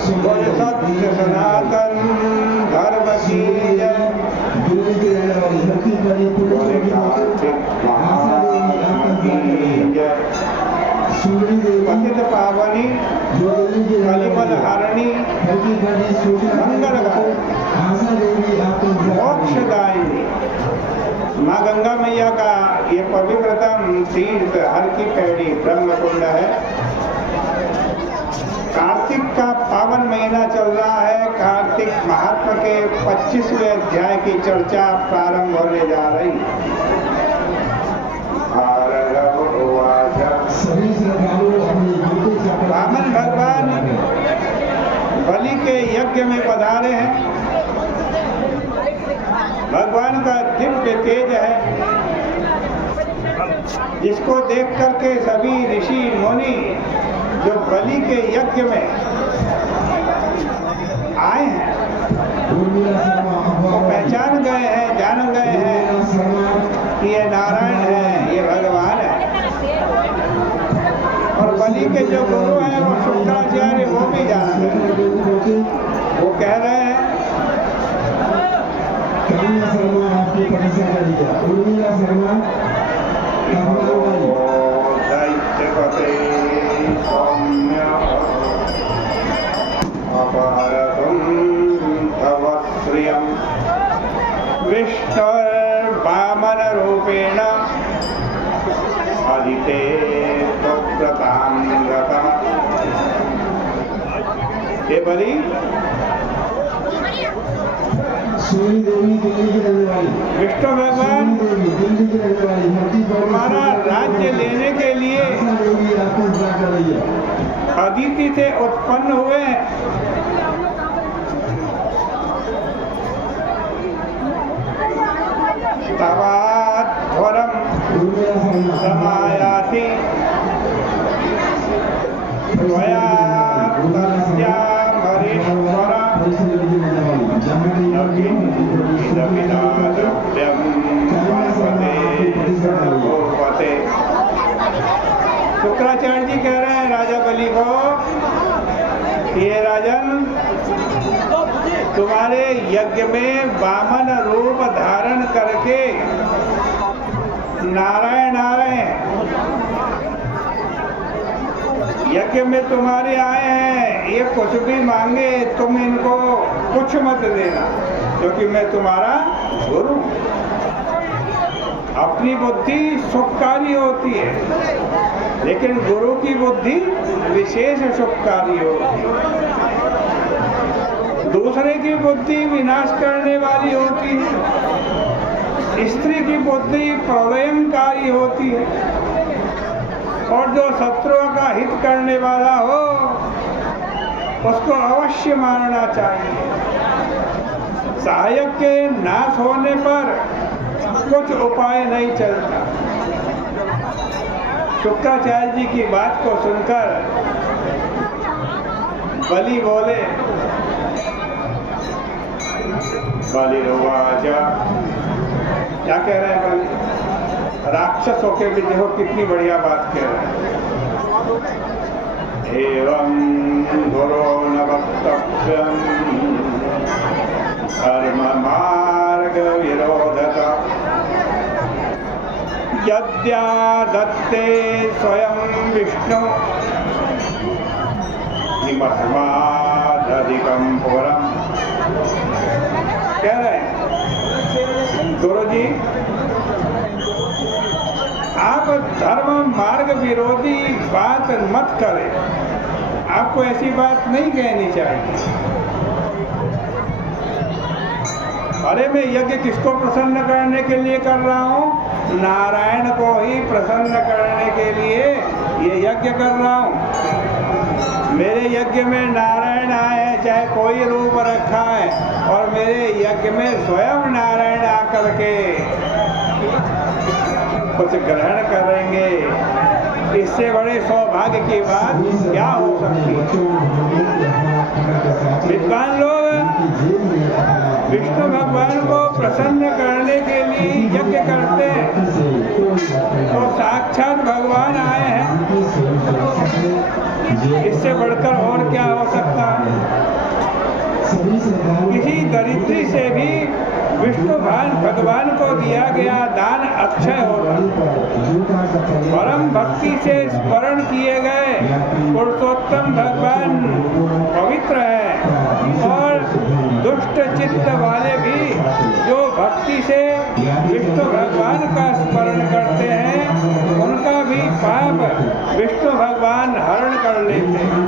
बोल सत्य सनातन धर्म की जय। बोले कार्तिक महाराज की जय। पतित पावनी कलिमल हरणी मंगलगाय मोक्षदायिनी माँ गंगा मैया का ये पवित्रतम तीर्थ हर की पैड़ी ब्रह्मकुंड है। कार्तिक का पावन महीना चल रहा है। कार्तिक महात्मा के 25वें अध्याय की चर्चा प्रारंभ होने जा रही। वामन भगवान बलि के यज्ञ में पधारे हैं। भगवान का दिव्य तेज है जिसको देख करके सभी ऋषि मुनि जो बलि के यज्ञ में आए हैं वो पहचान गए हैं, जान गए हैं कि ये नारायण है, ये भगवान है। और बलि के जो गुरु हैं वो शुक्राचार्य, वो भी जान गए। वो कह रहे हैं दैत्यपते सौम्य अपहरतुं तव श्रियं विष्णुर्वामन रूपेण अदिते प्रतांगतः। ये बलि विष्णु भगवान तुम्हारा राज्य लेने के लिए अदिति से उत्पन्न हुए। तवाध्वरम समायाति त्वया तस्यामरीश्वर शुक्राचार्य जी कह रहे हैं राजा बलि को, ये राजन तुम्हारे यज्ञ में वामन रूप धारण करके नारायण आ रहे हैं। यज्ञ में तुम्हारे आए हैं, ये कुछ भी मांगे तुम इनको कुछ मत देना, क्योंकि मैं तुम्हारा गुरु। अपनी बुद्धि सुखकारी होती है, लेकिन गुरु की बुद्धि विशेष सुखकारी होती है। दूसरे की बुद्धि विनाश करने वाली होती है, स्त्री की बुद्धि प्रलयंकारी होती है, और जो शत्रुओं का हित करने वाला हो उसको अवश्य मारना चाहिए। सहायक के नाश होने पर कुछ उपाय नहीं चलता। शुक्राचार्य जी की बात को सुनकर बलि बोले, बलि रोवाजा, क्या कह रहे हैं बलि? राक्षस होके भी देखो कितनी बढ़िया बात कह रहे हैं। एवं गुरो न वक्तव्यं धर्म मार्ग विरोधता यद्या दत्ते स्वयं विष्णु हिमस्मादधिकं पुरम्। कह रहे हैं गुरु जी, आप धर्म मार्ग विरोधी बात मत करें, आपको ऐसी बात नहीं कहनी चाहिए। अरे मैं यज्ञ किसको प्रसन्न करने के लिए कर रहा हूँ? नारायण को ही प्रसन्न करने के लिए ये यज्ञ कर रहा हूँ। मेरे यज्ञ में नारायण आए हैं, चाहे कोई रूप रखा है, और मेरे यज्ञ में स्वयं नारायण आकर के कुछ ग्रहण करेंगे। इससे बड़े सौभाग्य की बात क्या हो सकती है? विद्वान लोग विष्णु भगवान को प्रसन्न करने के लिए यज्ञ करते हैं, तो साक्षात भगवान आए हैं, इससे बढ़कर और क्या हो सकता है? किसी दरिद्री से भी विष्णु भगवान को दिया गया दान अक्षय होता। परम भक्ति से स्मरण किए गए पुरुषोत्तम भगवान पवित्र है और दुष्ट चित्त वाले भी जो भक्ति से विष्णु भगवान का स्मरण करते हैं उनका भी पाप विष्णु भगवान हरण कर लेते हैं।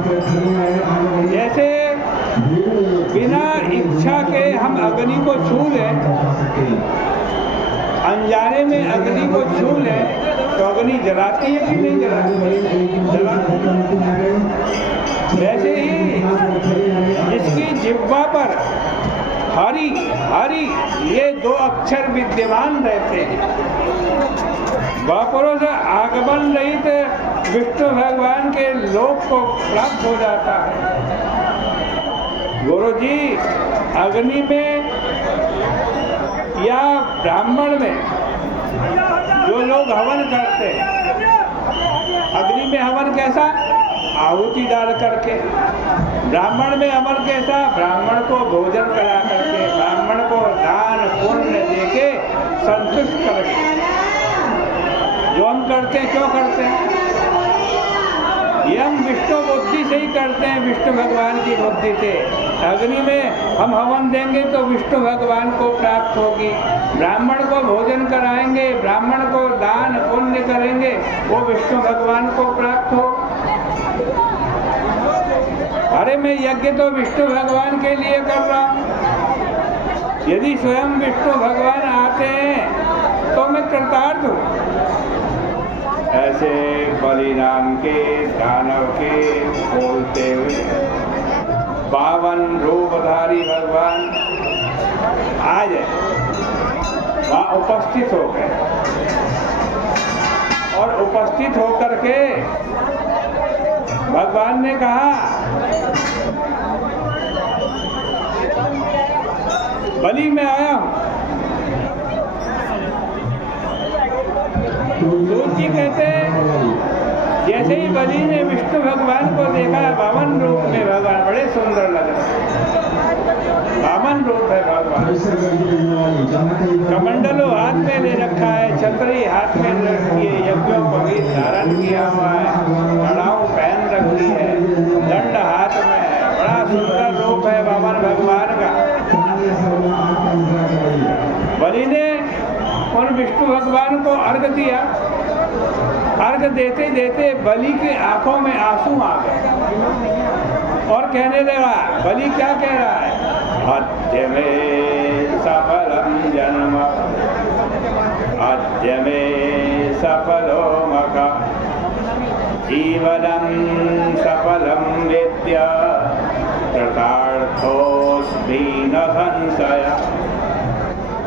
जैसे बिना इच्छा के हम अग्नि को छू लें, अनजाने में अग्नि को छू लें तो अग्नि जलाती है कि नहीं जलाती? वैसे ही जिसकी जिह्वा पर हरि हरि ये दो अक्षर विद्यमान रहते हैं वह पुरुष आगमन रहित विष्णु भगवान के लोक को प्राप्त हो जाता है। गुरु जी अग्नि में या ब्राह्मण में जो लोग हवन करते हैं, अग्नि में हवन कैसा? आहुति डाल करके। ब्राह्मण में हवन कैसा? ब्राह्मण को भोजन करा करके, ब्राह्मण को दान पुण्य देके संतुष्ट करके। जो हम करते हैं क्यों करते हैं? ये हम विष्णु बुद्धि से ही करते हैं, विष्णु भगवान की बुद्धि से। अग्नि में हम हवन देंगे तो विष्णु भगवान को प्राप्त होगी। ब्राह्मण को भोजन कराएंगे, ब्राह्मण को दान पुण्य करेंगे, वो विष्णु भगवान को प्राप्त हो। अरे मैं यज्ञ तो विष्णु भगवान के लिए कर रहा हूँ। यदि स्वयं विष्णु भगवान आते हैं तो मैं कृतार्थ हूँ। ऐसे बलि नाम के दानव के बोलते हुए पावन रूपधारी भगवान आ जाए, वहाँ उपस्थित हो गए और उपस्थित होकर के भगवान ने कहा बलि में आया हूँ। सूत जी कहते जैसे ही बलि ने विष्णु भगवान को देखा वामन रूप में, भगवान बड़े सुंदर लग रहे, वामन रूप है भगवान। कमंडलो हाथ में ले रखा है, छतरी हाथ में रखी है, यज्ञों को भी धारण किया हुआ है, कड़ाऊ पहन रखी है, दंड हाथ में है, बड़ा सुंदर रूप है वामन भगवान का। बलि ने उन विष्णु भगवान को अर्घ दिया। अर्घ देते देते बलि की आंखों में आंसू आ गए और कहने लगा, बलि क्या कह रहा है? अद्य में सफलम जन्म, अद्य में सफलो मखा, जीवनम सफलम वेद्य, कृतार्थोऽस्मि न संशय।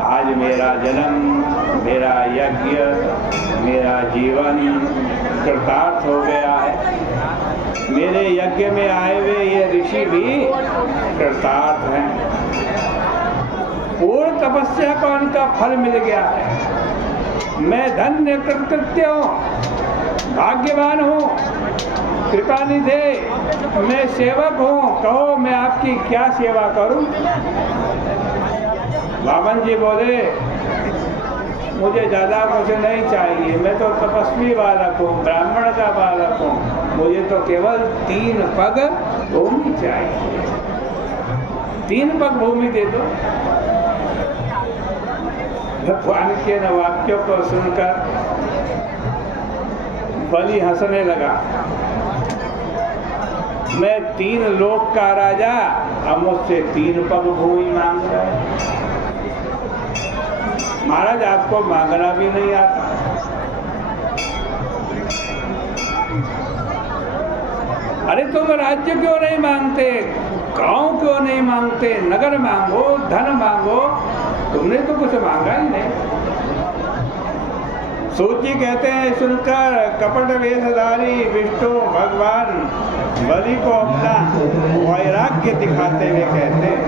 आज मेरा जन्म, मेरा यज्ञ, मेरा जीवन कृतार्थ हो गया है। मेरे यज्ञ में आए हुए ये ऋषि भी कृतार्थ हैं। पूर्ण तपस्या का उनका फल मिल गया है। मैं धन्य कृतकृत्य हूँ, भाग्यवान हूँ, कृपानिधे, मैं सेवक हूँ। कहो मैं आपकी क्या सेवा करूँ? वामन जी बोले मुझे ज़्यादा कुछ नहीं चाहिए, मैं तो तपस्वी बालक हूँ, ब्राह्मण का बालक हूँ, मुझे तो केवल 3 पग भूमि चाहिए। 3 पग भूमि दे दो। भगवान के न वाक्यों को सुनकर बलि हंसने लगा। मैं 3 लोक का राजा, अब मुझसे 3 पग भूमि मांग रहा है। महाराज आपको मांगना भी नहीं आता। अरे तुम राज्य क्यों नहीं मांगते, गांव क्यों नहीं मांगते, नगर मांगो, धन मांगो, तुमने तो कुछ मांगा ही नहीं। सूत जी कहते हैं सुनकर कपट वेशधारी विष्णु भगवान बलि को अपना वैराग्य दिखाते हुए कहते हैं